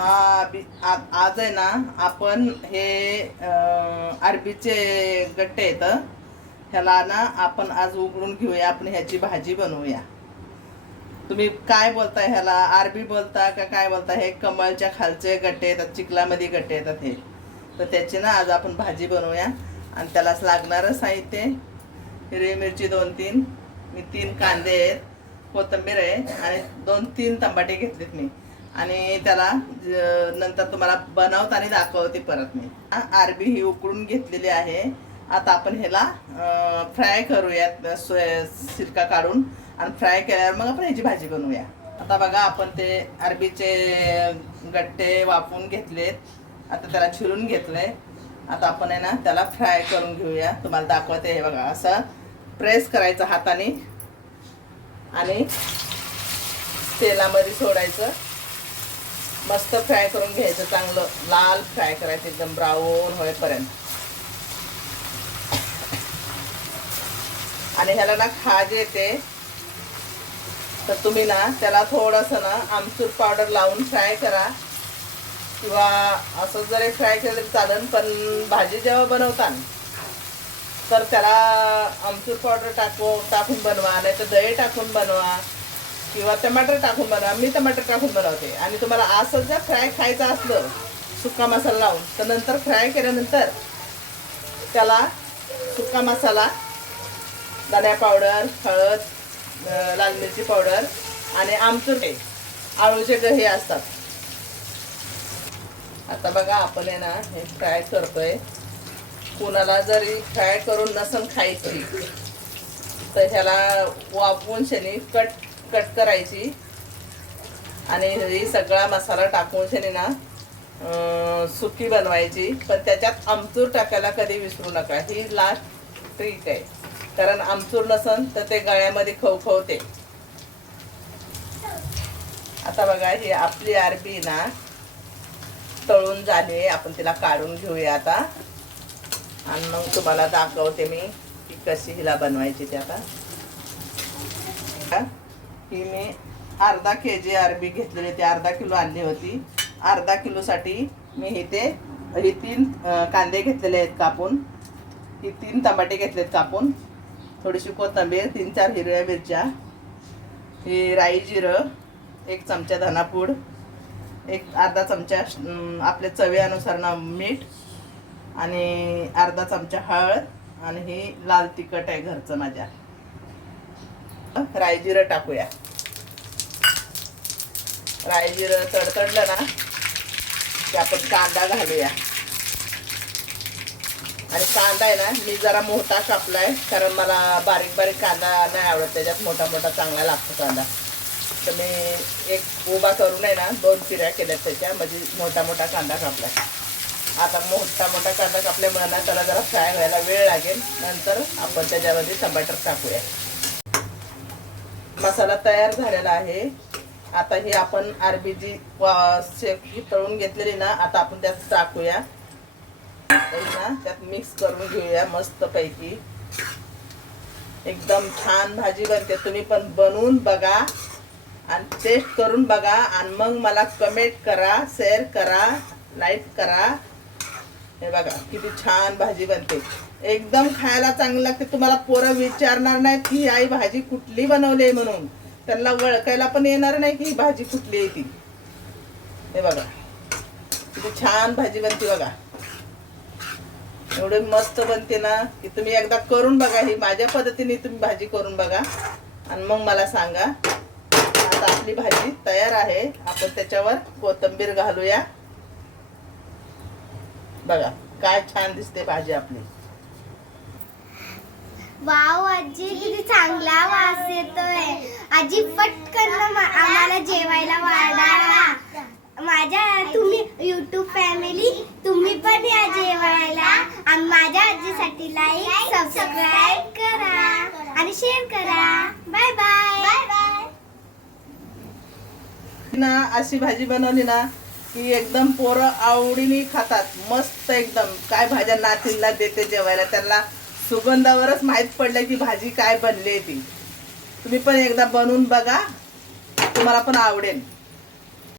आज आहे ना आपण हे अरबीचे गट्टे आहेत, ह्याला ना आपण आज उघडून घेऊया. आपण ह्याची भाजी बनवूया. तुम्ही काय बोलताय, ह्याला अरबी बोलता का काय बोलता? हे कमळच्या खालचे गट्टे येतात, चिखलामध्ये गट्टे येतात हे. तर त्याची ना आज आपण भाजी बनवूया. आणि त्यालाच लागणारं साहित्य: हिरवी मिरची 2-3, मी 3 कांदे आहेत, कोथिंबीर आहे आणि 2-3 टमाटे घेतलेत मी. आणि त्याला नंतर तुम्हाला बनवताना दाखवते परत मी. अरबी ही उकळून घेतलेली आहे. आता आपण ह्याला फ्राय करूयात, सिरका काढून, आणि फ्राय केल्यावर मग आपण ह्याची भाजी बनवूया. आता बघा, आपण ते अरबीचे गट्टे वाफवून घेतलेत. आता त्याला चिरून घेतलंय. आता आपण आहे ना त्याला फ्राय करून घेऊया. तुम्हाला दाखवते. हे बघा, असं प्रेस करायचं हाताने आणि तेलामध्ये सोडायचं. मस्त फ्राय करून घ्यायचं, चांगलं लाल फ्राय करायचं, एकदम ब्राऊन होईपर्यंत. आणि ह्याला ना खाज येते, तर तुम्ही ना त्याला थोडंसं ना आमचूर पावडर लावून फ्राय करा, किंवा असं जरी फ्राय केलं तरी चालेल. पण भाजी जेव्हा बनवता तर त्याला आमचूर पावडर टाकून बनवा, नाही तर दही टाकून बनवा, किंवा टमाटर टाकून बनवा. मी टमाटर टाकून बनवते. आणि तुम्हाला असं जर फ्राय खायचं असलं सुका मसाला लावून, तर नंतर फ्राय केल्यानंतर त्याला सुका मसाला, धनिया पावडर, हळद, लाल मिरची पावडर आणि आमचूर हे आळूचे हे असतात. आता बघा, आपण आहे ना हे फ्राय करतोय. कोणाला जरी फ्राय करून नसन खायची तर ह्याला वाफवून शेणी कट करायची आणि ही सगळा मसाला टाकून शेणी ना सुकी बनवायची. पण त्याच्यात आमचूर टाकायला कधी विसरू नका. ही लास्ट ट्रिक आहे, कारण आमचूर नसन तर ते गळ्यामध्ये खवखवते. आता बघा, ही आपली अरबी ना तळून झाली. आपण तिला काढून घेऊया आता, आणि मग तुम्हाला दाखवते मी की कशी हिला बनवायची. ते आता ही मी अर्धा kg अरबी घेतलेली, ती अर्धा किलो आणली होती. अर्धा किलोसाठी मी ही 3 कांदे घेतलेले आहेत कापून, ही 3 टमाटे घेतलेत कापून, थोडीशी कोथिंबीर, 3-4 हिरव्या मिरच्या, ही राई जिरं, 1 चमचा धनापूड, अर्धा चमचा आपल्या चवीनुसार ना मीठ, आणि अर्धा चमचा हळद, आणि ही लाल तिखट आहे घरचं माझ्या. राई जिरं टाकूया. राई जिरं तडतडलं ना की आपण कांदा घालूया. आणि कांदा आहे ना मी जरा मोठा कापलाय, कारण मला बारीक बारीक कांदा नाही आवडत, त्याच्यात मोठा मोठा चांगला लागतो कांदा. तर मी एक उभा करून आहे ना 2 चिऱ्या केल्यात त्याच्या, म्हणजे मोठा मोठा कांदा कापलाय. आता मोठा मोठा कांदा कापल्यामुळे ना त्याला जरा फ्राय व्हायला वेळ लागेल. नंतर आपण त्याच्यामध्ये टमाटर टाकूया. मसाला तयार झालेला आहे. आता हे आपण अरबी जी तळून घेतलेली ना, आता आपण त्यात टाकूया. ना त्यात मिक्स करून घेऊया मस्त पैकी. एकदम छान भाजी बनते. तुम्ही पण बनवून बघा आणि टेस्ट करून बघा, आणि मग मला कमेंट करा, शेअर करा, लाईक करा. हे बघा किती छान भाजी बनते, एकदम खायला चांगली लागते. तुम्हाला पोरं विचारणार नाहीत की आई भाजी कुठली बनवली आहे म्हणून, त्यांना ओळखायला पण येणार नाही की ही भाजी कुठली आहे ती. हे बघा किती छान भाजी बनते बघा. एवढे मस्त बनते ना की तुम्ही एकदा करून बघा. ही माझ्या पद्धतीने तुम्ही भाजी करून बघा आणि मग मला सांगा. आता आपली भाजी तयार आहे. आपण त्याच्यावर कोथिंबीर घालूया. बघा काय छान दिसते भाजी आपली. वाव आजी, किती चांगला वास येतोय. आजी पटकन आम्हाला जेवायला वाढा. माझ्या तुम्ही YouTube फॅमिली तुम्ही पण या जेवायला. आणि माझ्या आजीसाठी लाईक, सबस्क्राईब करा आणि शेअर करा. Bye bye. Bye bye. ना अशी भाजी बनवली ना की एकदम पोरं आवडीने खातात. मस्त एकदम. काय भाज्या नातींना देते जेवायला, त्यांना सुगंधावरच माहीत पडलं की भाजी काय बनली ती. तुम्ही पण एकदा बनवून बघा, तुम्हाला पण आवडेल.